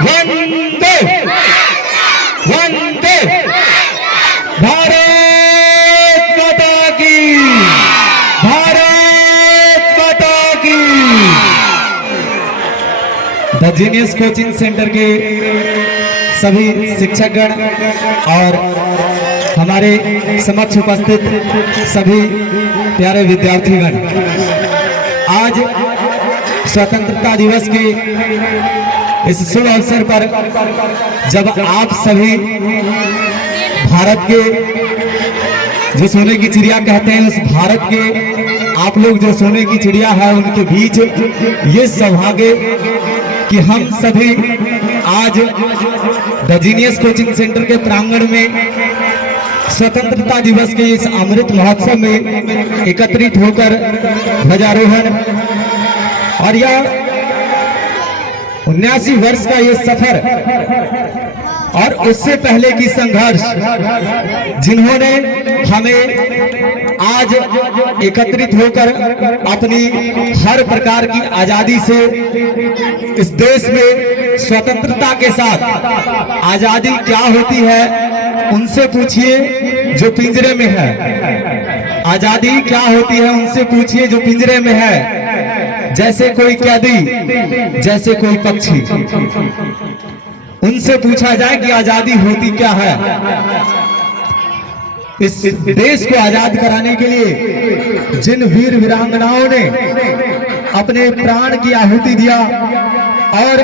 वंदे वंदे भारत माता की, भारत माता की। द जीनियस कोचिंग सेंटर के सभी शिक्षकगण और हमारे समक्ष उपस्थित सभी प्यारे विद्यार्थीगण, आज स्वतंत्रता दिवस के इस शुभ अवसर पर जब आप सभी भारत के जो सोने की चिड़िया कहते हैं, उस भारत के आप लोग जो सोने की चिड़िया है, उनके बीच ये सौभाग्य कि हम सभी आज द जीनियस कोचिंग सेंटर के प्रांगण में स्वतंत्रता दिवस के इस अमृत महोत्सव में एकत्रित होकर ध्वजारोहण और यह 79 वर्ष का ये सफर और उससे पहले की संघर्ष जिन्होंने हमें आज एकत्रित होकर अपनी हर प्रकार की आजादी से इस देश में स्वतंत्रता के साथ आजादी क्या होती है उनसे पूछिए जो पिंजरे में है। आजादी क्या होती है उनसे पूछिए जो पिंजरे में है। जैसे कोई कैदी, जैसे कोई पक्षी, उनसे पूछा जाए कि आजादी होती क्या है। इस देश को आजाद कराने के लिए जिन वीर वीरांगनाओं ने अपने प्राण की आहुति दिया और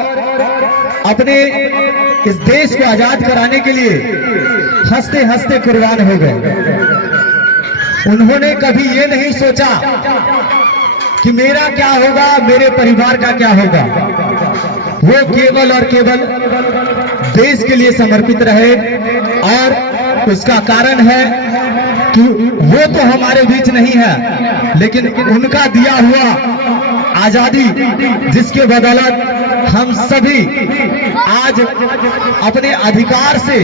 अपने इस देश को आजाद कराने के लिए हंसते हंसते कुर्बान हो गए। उन्होंने कभी ये नहीं सोचा कि मेरा क्या होगा, मेरे परिवार का क्या होगा। वो केवल और केवल देश के लिए समर्पित रहे और उसका कारण है कि वो तो हमारे बीच नहीं है, लेकिन उनका दिया हुआ आजादी जिसके बदौलत हम सभी आज अपने अधिकार से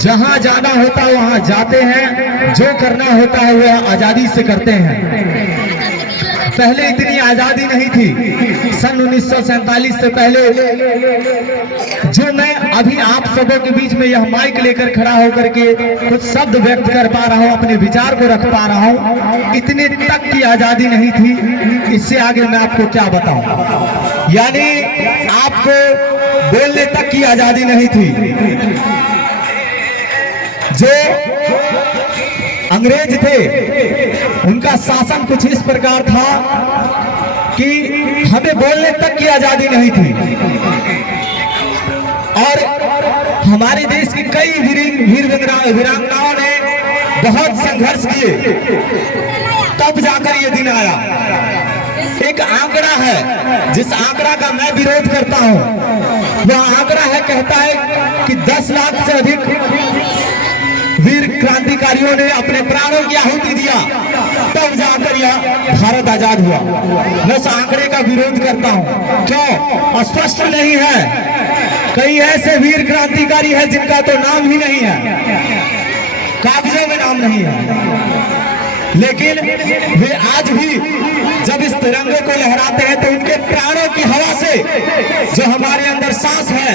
जहां जाना होता है वहां जाते हैं, जो करना होता है वह आजादी से करते हैं। पहले इतनी आजादी नहीं थी। सन 1947 से पहले जो मैं अभी आप सबों के बीच में यह माइक लेकर खड़ा होकर के कुछ शब्द व्यक्त कर पा रहा हूं, अपने विचार को रख पा रहा हूं, इतने तक की आजादी नहीं थी। इससे आगे मैं आपको क्या बताऊं। यानी आपको बोलने तक की आजादी नहीं थी। जो अंग्रेज थे उनका शासन कुछ इस प्रकार था कि हमें बोलने तक की आजादी नहीं थी और हमारे देश की कई वीर वीरांगनाओं ने बहुत संघर्ष किए, तब जाकर ये दिन आया। एक आंकड़ा है जिस आंकड़ा का मैं विरोध करता हूं, वह आंकड़ा है कहता है कि 10 लाख से अधिक वीर क्रांतिकारियों ने अपने प्राणों की आहुति दिया, तब जाकर यह भारत आजाद हुआ। मैं उस आंकड़े का विरोध करता हूं। क्यों? स्पष्ट नहीं है। कई ऐसे वीर क्रांतिकारी हैं जिनका तो नाम ही नहीं है, कागजों में नाम नहीं है, लेकिन वे आज भी जब इस तिरंगे को लहराते हैं तो उनके प्राणों की हवा से जो हमारे अंदर सांस है,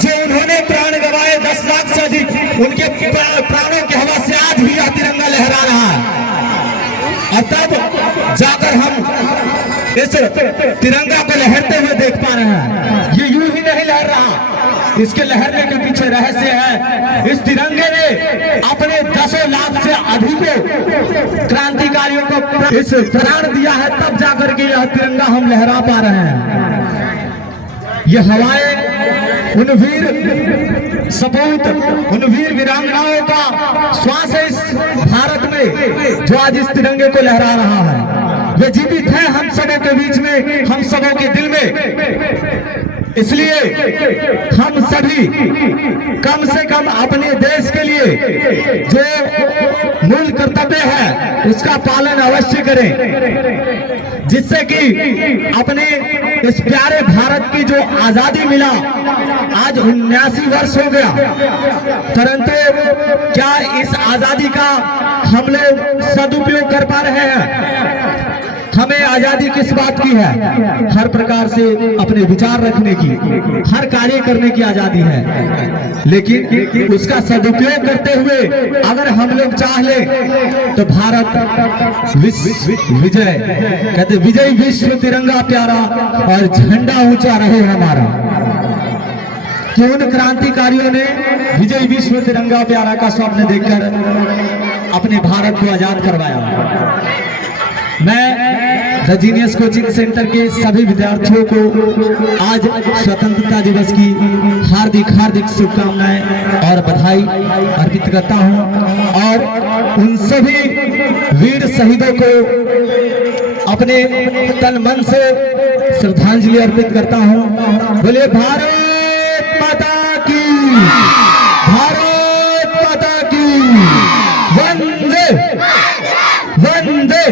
जो उन्होंने प्राण गंवाए 10 लाख से अधिक, उनके प्राणों की हवा से आज भी यह तिरंगा लहरा रहा है। और तब जाकर हम इस तिरंगा को लहरते हुए देख पा रहे हैं। ये यूं ही नहीं लहर रहा, इसके लहरने के पीछे रहस्य है। इस तिरंगे ने अपने 10 लाख से अधिक क्रांतिकारियों को इस प्राण दिया है, तब जाकर के यह तिरंगा हम लहरा पा रहे हैं। ये हवाएं उन वीर सपूत, उन वीर वीरांगनाओं का श्वास है इस भारत में जो आज इस तिरंगे को लहरा रहा है। वे जीवित हैं हम सबों के बीच में, हम सबों के दिल में। इसलिए हम सभी कम से कम अपने देश के लिए जो मूल कर्तव्य है उसका पालन अवश्य करें, जिससे कि अपने इस प्यारे भारत की जो आजादी मिला, आज 79 वर्ष हो गया, परंतु क्या इस आजादी का हम लोग सदुपयोग कर पा रहे हैं? हमें आजादी किस बात की है? हर प्रकार से अपने विचार रखने की, हर कार्य करने की आजादी है, लेकिन उसका सदुपयोग करते हुए अगर हम लोग चाह ले तो भारत विजय कहते विजय विश्व तिरंगा प्यारा और झंडा ऊंचा रहे हमारा। कि उन क्रांतिकारियों ने विजय विश्व तिरंगा प्यारा का स्वप्न देखकर अपने भारत को आजाद करवाया। मैं द जीनियस कोचिंग सेंटर के सभी विद्यार्थियों को आज स्वतंत्रता दिवस की हार्दिक हार्दिक शुभकामनाएं और बधाई अर्पित करता हूं और उन सभी वीर शहीदों को अपने तन मन से श्रद्धांजलि अर्पित करता हूं। बोले भारत माता की, भारत माता की, वंदे वंदे।